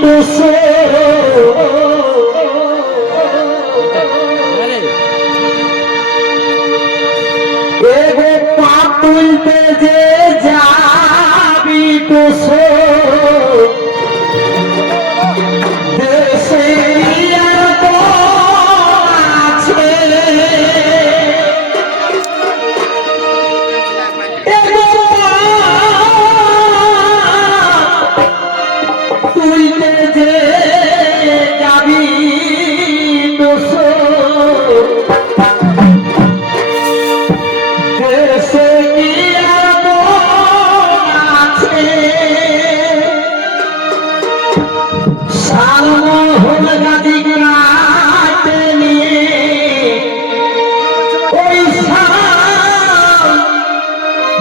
তো সো এগো পা তুলতে যে যাবি তো সো দেশে আর আছে এগো তুলতে যে যাবি তো সো দেশে কি আর আছে সালমোহন গাদি গাতে নিয়ে ওই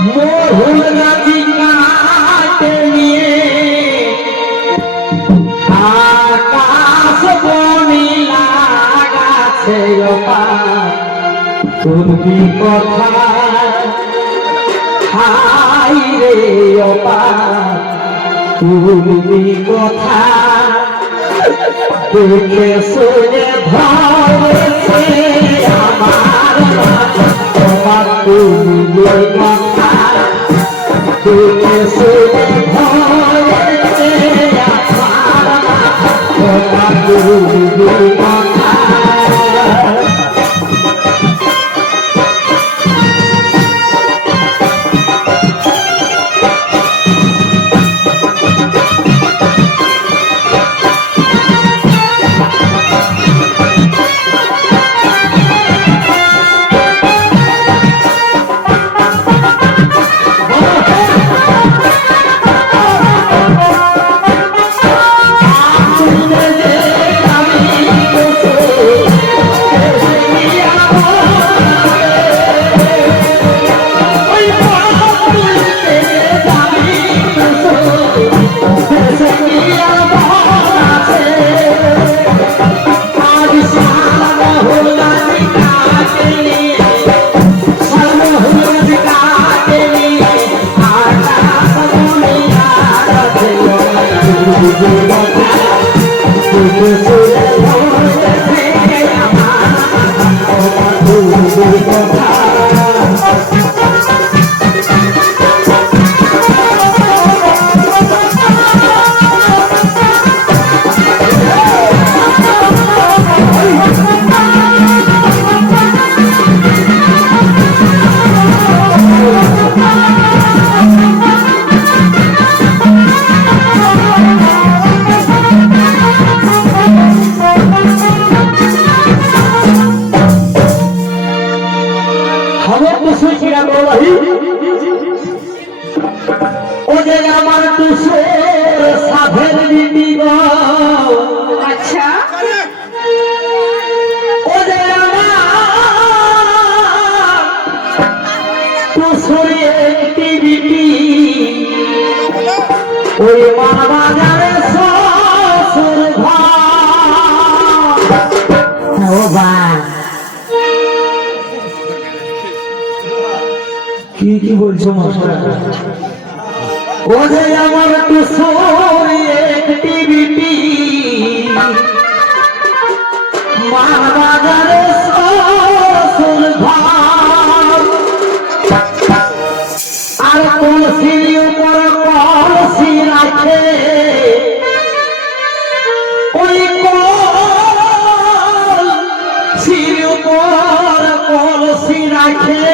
মোহন গাদি গাতে নিয়ে আকাশ বনি লাগাছে তুমি কথা হাই রে অপা তুমি কথা দেখে শুনে ভয়েছে আমার তোমার তুমি কথা দেখে শুনে ভয়েছে আমার তোমার তুমি কথা আমার তুষের সাধের বিবিব আচ্ছা ও যে আমার তুষের একটি বিবি ওই মানবাজারে শ্বশুর ঘর কি বলছো মাস্টার ও যে আমার তুষোর একটি বিপি মানবাজারে শ্বশুর ঘর আর কলসির উপর কলসি রাখে ওই কলসির উপর কলসি রাখে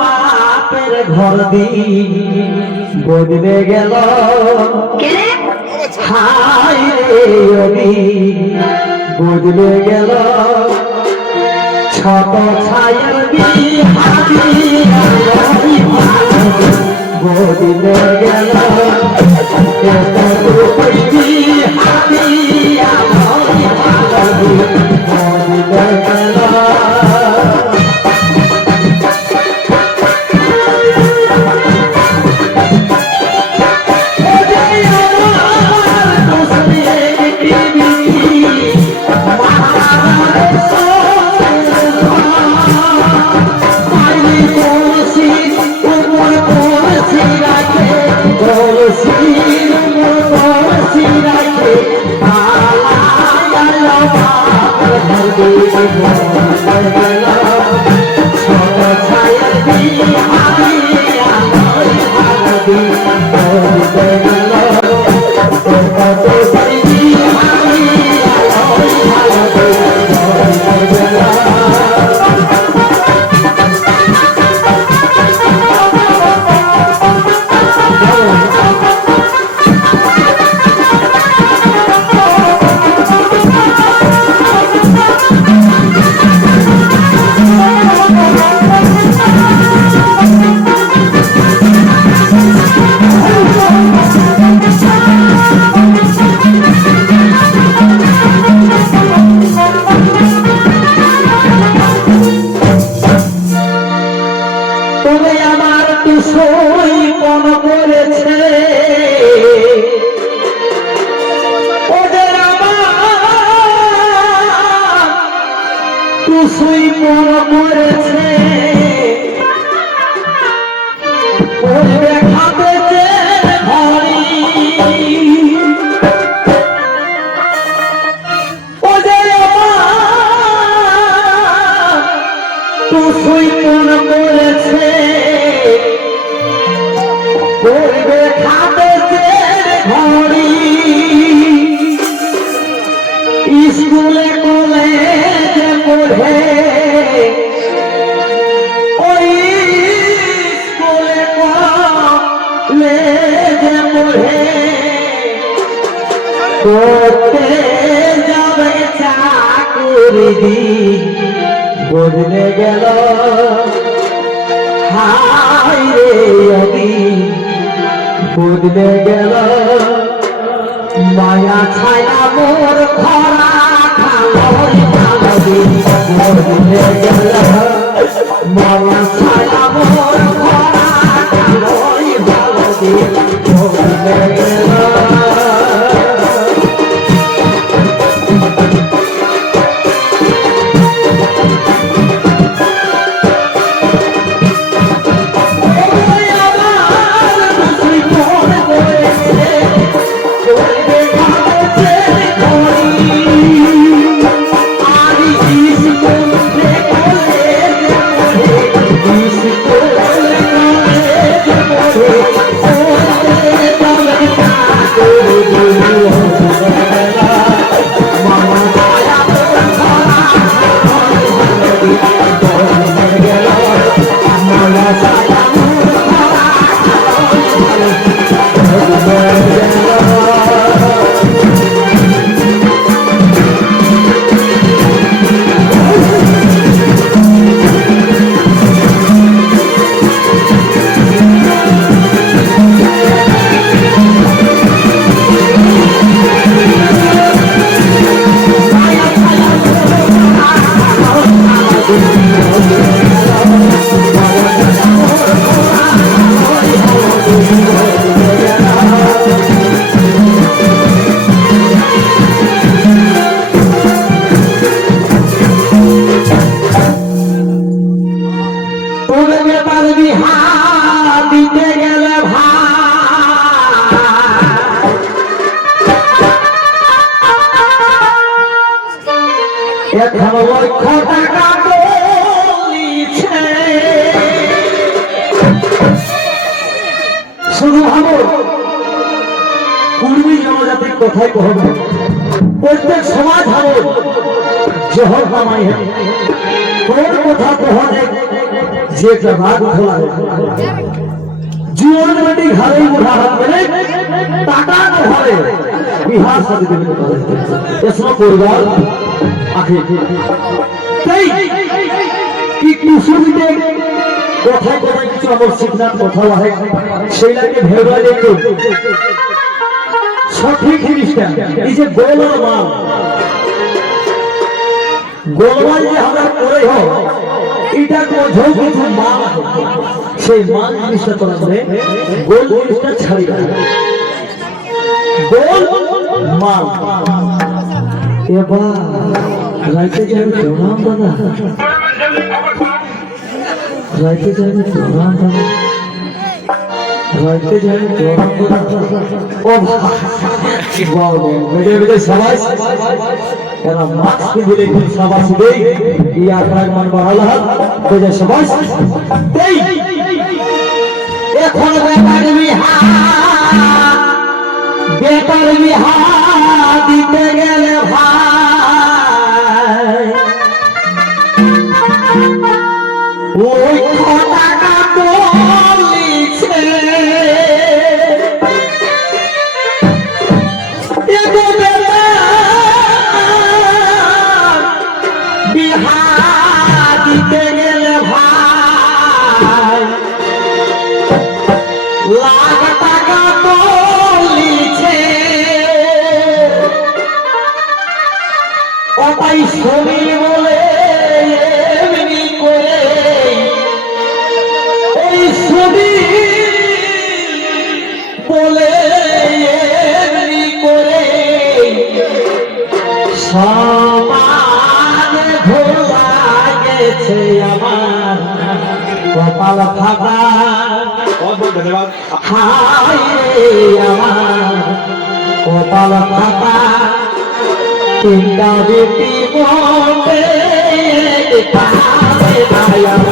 বাপের ঘর বদলে গেল হাই রে বদলে গেল ছোট ছায়ের বদলে গেল তুই মন করেছে করবে খাবে ঘড়ি ও যে তুই মন করেছে করবে খাবে ঘড়ি স্কুলে কলেজে পড়ে ওই স্কুলে কলেজে পড়ে করতে যাবে চাকরি বদলে গেল হায় রে অদি বদলে গেল মায়া ছায়া মোর খরা খালোই ভালোই বদলে গেল মায়া ছায়া মোর খরা খালোই ভালোই বদলে গেল এখন লক্ষ টাকা বলিছে শুধু ভাবো কুর্মী জনজাতির কথাই কহব প্রত্যেক সমাজ ভাবো জহর নামাই তোর কথা কহনে যে জবাব খোলা জীবন বেটি ঘরে বুড়া হাত মেলে টাকা ঘরে বিহার সাথে দেবে এসব পরিবার আখে তাই কি কুসুমিতে কথায় কথায় কিছু আমার শিখনার কথা হয় সেইটাকে ভেবা দেখো সঠিক জিনিসটা এই যে গোলার মাল গোলমাল যে আমরা করে হোক এটা কোথাও কিছু মাল সেই মাল জিনিসটা তোলা করে গোল জিনিসটা ছাড়ি গোল মাল এবার রাইতে যাবে প্রণাম দাদা রাইতে যাবে প্রণাম দাদা রাইতে যাবে প্রণাম দাদা ও বাবা মেরে মেরে সবাই এরা মাস্ক পিঁধে খুব সবাই দেই এই আত্মার মান বাড়ালো বেজে সবাই দেই এখন বেকার বিহা দিতে গেলে ভাই ওই টাকা বলিছে বিহা দিতে গেলে ভাই লাখ টাকা বলিছে ওটাই শনি বলে এমনি করে ওই শনি বলে এমনি করে সমান ভোলা হয়েছে আমার কপাল ফাটা ধন্যবাদ। হায় আমার কপাল ফাটা তিনটা বেটি মনে পারে